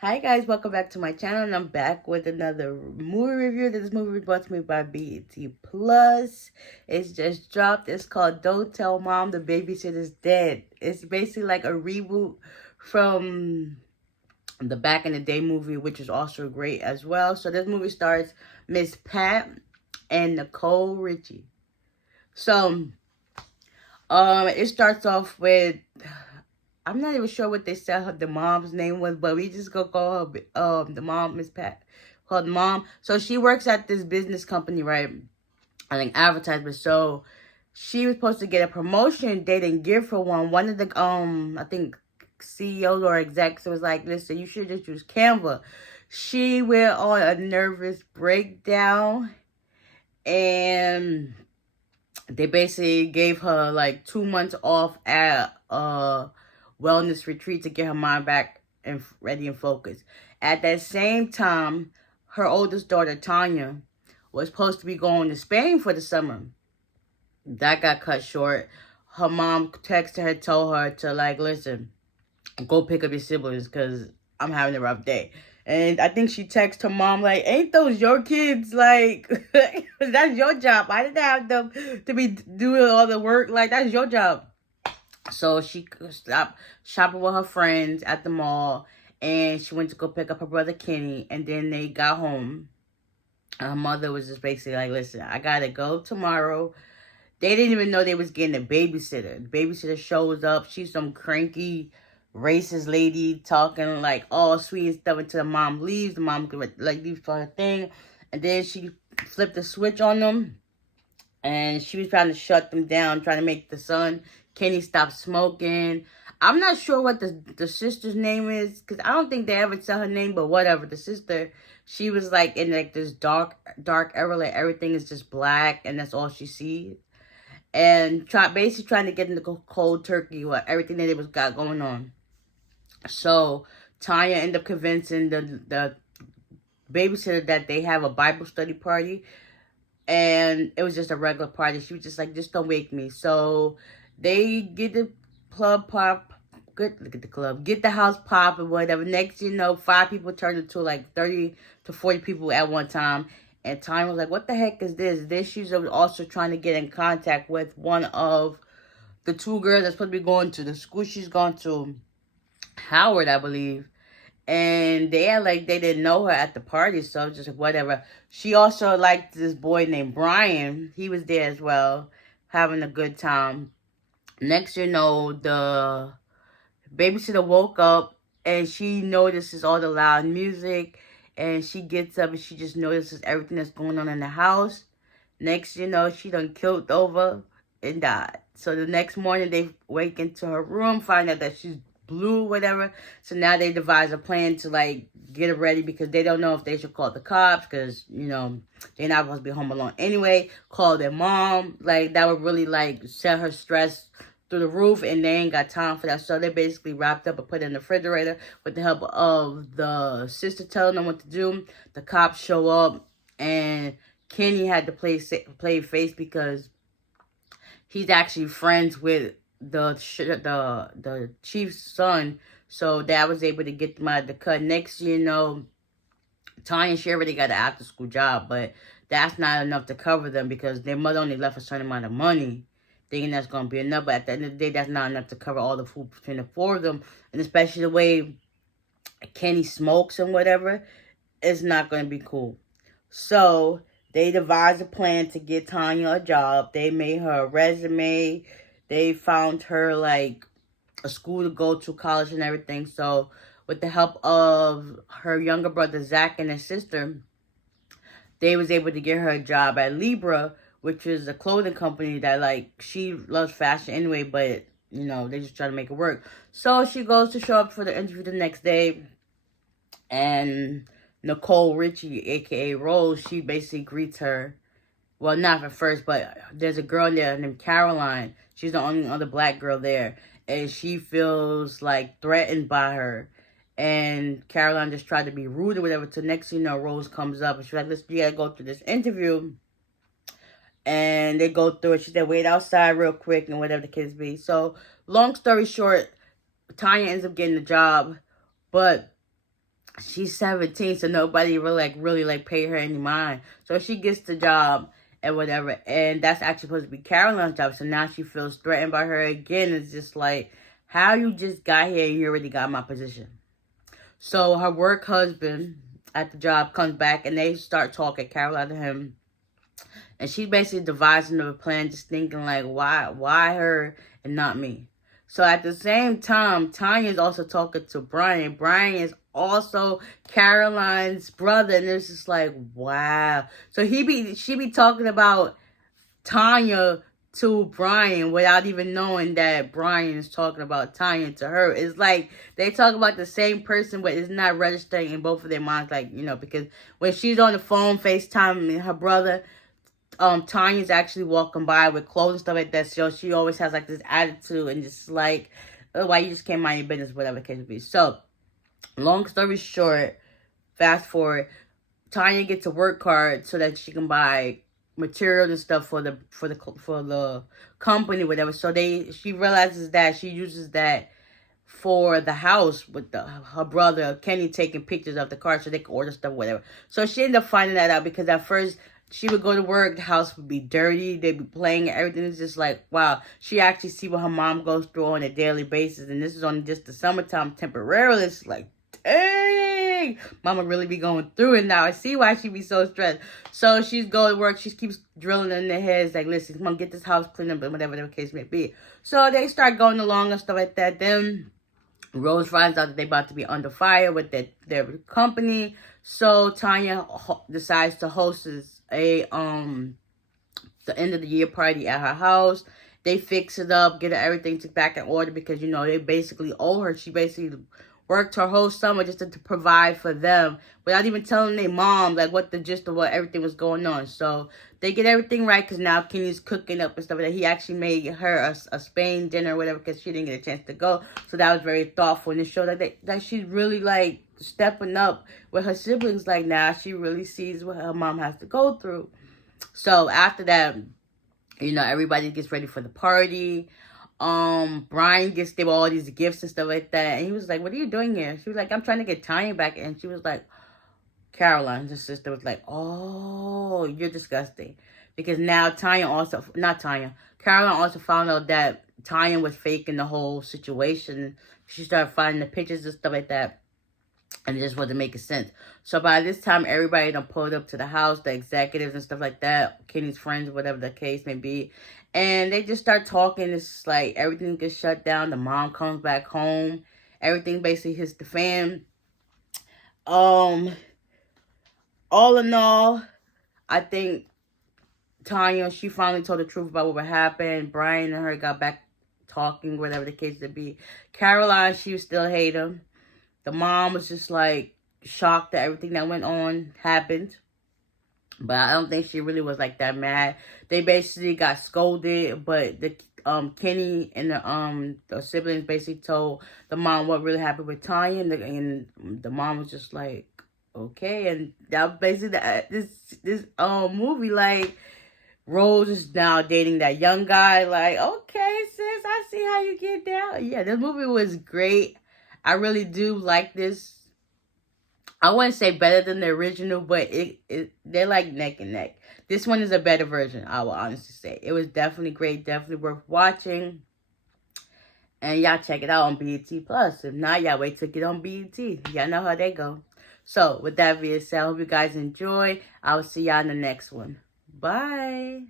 Hi guys, welcome back to my channel, and I'm back with another movie review. This movie brought to me by BET Plus. It's just dropped. It's called Don't Tell Mom the Babysitter's Dead. It's basically like a reboot from the Back in the Day movie, which is also great as well. So this movie stars Miss Pat and Nicole Richie. So it starts off with, I'm not even sure what they said the mom's name was, but we just go call her the mom, Miss Pat, called mom. So she works at this business company, right? I think advertisement. So she was supposed to get a promotion. They didn't give her one. One of the I think CEOs or execs was like, "Listen, you should just use Canva." She went on a nervous breakdown, and they basically gave her like 2 months off at wellness retreat to get her mind back and ready and focused. At that same time, her oldest daughter Tanya was supposed to be going to Spain for the summer. That got cut short. Her mom texted her, told her to like, listen, go pick up your siblings because I'm having a rough day. And I think she texted her mom like, ain't those your kids? Like, that's your job. I didn't have them to be doing all the work. Like, that's your job. So she stopped shopping with her friends at the mall, and she went to go pick up her brother Kenny. And then they got home. Her mother was just basically like, listen, I gotta go tomorrow. They didn't even know they was getting a babysitter. The babysitter shows up. She's some cranky, racist lady talking like all sweet and stuff until the mom leaves. The mom like leaves for her thing. And then she flipped the switch on them. And she was trying to shut them down, trying to make the son, Kenny, stop smoking. I'm not sure what the sister's name is, because I don't think they ever tell her name, but whatever. The sister, she was like in like this dark era, like everything is just black, and that's all she sees. And basically trying to get into cold turkey with everything that it was got going on. So Tanya ended up convincing the babysitter that they have a Bible study party, and it was just a regular party. She was just like, just don't wake me. So they get the club pop, get the house pop and whatever. Next, 5 people turned into like 30 to 40 people at one time. And Time was like, what the heck is this? This she's also trying to get in contact with one of the 2 girls that's supposed to be going to the school she's gone to, Howard, I believe. And they had like they didn't know her at the party, so just like whatever. She also liked this boy named Brian. He was there as well, having a good time. Next, the babysitter woke up and she notices all the loud music, and she gets up and she just notices everything that's going on in the house. Next, she done killed over and died. So the next morning they wake into her room, find out that she's blue, whatever. So now they devise a plan to like get her ready, because they don't know if they should call the cops, because they're not supposed to be home alone anyway. Call their mom, like that would really like set her stress through the roof, and they ain't got time for that. So they basically wrapped up and put it in the refrigerator with the help of the sister telling them what to do. The cops show up, and Kenny had to play face because he's actually friends with the chief's son. So Dad was able to get them out of the cut. Next, Tanya and she already got an after school job, but that's not enough to cover them because their mother only left a certain amount of money, thinking that's going to be enough. But at the end of the day, that's not enough to cover all the food between the 4 of them. And especially the way Kenny smokes and whatever, it's not going to be cool. So they devised a plan to get Tanya a job. They made her a resume. They found her like a school to go to, college and everything. So with the help of her younger brother Zach and his sister, they was able to get her a job at Libra, which is a clothing company that like she loves fashion anyway, but they just try to make it work. So she goes to show up for the interview the next day, and Nicole Richie, aka Rose, she basically greets her. Well, not at first, but there's a girl there named Caroline. She's the only other black girl there. And she feels like threatened by her. And Caroline just tried to be rude or whatever. So next thing you know, Rose comes up and she's like, listen, you gotta go through this interview. And they go through it. She said, wait outside real quick and whatever the case be. So long story short, Tanya ends up getting the job. But she's 17, so nobody really like pay her any mind. So she gets the job and whatever, and that's actually supposed to be Caroline's job. So now she feels threatened by her again. It's just like, how you just got here and you already got my position. So her work husband at the job comes back and they start talking, Caroline to him. And she basically devising a plan, just thinking like, why her and not me? So at the same time, Tanya is also talking to Brian. Brian is also Caroline's brother, and it's just like, wow. So she be talking about Tanya to Brian without even knowing that Brian is talking about Tanya to her. It's like they talk about the same person, but it's not registering in both of their minds. Like, you know, because when she's on the phone FaceTime her brother, Tanya's actually walking by with clothes and stuff like that. So she always has like this attitude and just like, oh, why you just can't mind your business, whatever the case may be. So, long story short, fast forward, Tanya gets a work card so that she can buy materials and stuff for the company, whatever. So she realizes that she uses that for the house with her brother Kenny taking pictures of the car so they can order stuff, whatever. So she ended up finding that out because at first she would go to work, the house would be dirty, they'd be playing, everything is just like, wow. She actually see what her mom goes through on a daily basis, and this is on just the summertime temporarily. It's like, dang, mama really be going through it now. I see why she be so stressed. So she's going to work, she keeps drilling in their heads, like, listen, come on, get this house cleaned up, whatever the case may be. So they start going along and stuff like that. Then Rose finds out that they about to be under fire with their company. So Tanya decides to host the end of the year party at her house. They fix it up, get everything back in order because, you know, they basically owe her. She basically worked her whole summer just to provide for them without even telling their mom, like, what the gist of what everything was going on. So they get everything right because now Kenny's cooking up and stuff. That he actually made her a Spain dinner or whatever because she didn't get a chance to go. So that was very thoughtful. And it showed that she's really, like, stepping up with her siblings. Like, now she really sees what her mom has to go through. So after that, you know, everybody gets ready for the party. Brian gets them all these gifts and stuff like that. And he was like, what are you doing here? She was like, I'm trying to get Tanya back. And she was like, Caroline, his sister, was like, oh, you're disgusting. Because now Caroline also found out that Tanya was faking the whole situation. She started finding the pictures and stuff like that. And it just wasn't making sense. So by this time, everybody done pulled up to the house, the executives and stuff like that, Kenny's friends, whatever the case may be. And they just start talking. It's like everything gets shut down. The mom comes back home. Everything basically hits the fan. All in all, I think Tanya, she finally told the truth about what happened. Brian and her got back talking, whatever the case may be. Caroline, she still hate him. The mom was just like shocked that everything that went on happened. But I don't think she really was like that mad. They basically got scolded, but the Kenny and the siblings basically told the mom what really happened with Tanya, and the mom was just like, okay. And that was basically this movie. Like, Rose is now dating that young guy. Like, okay, sis, I see how you get down. Yeah, this movie was great. I really do like this. I wouldn't say better than the original, but they're like neck and neck. This one is a better version, I will honestly say. It was definitely great, definitely worth watching. And y'all check it out on BET Plus. If not, y'all wait till it get on BET. Y'all know how they go. So, with that being said, I hope you guys enjoy. I will see y'all in the next one. Bye.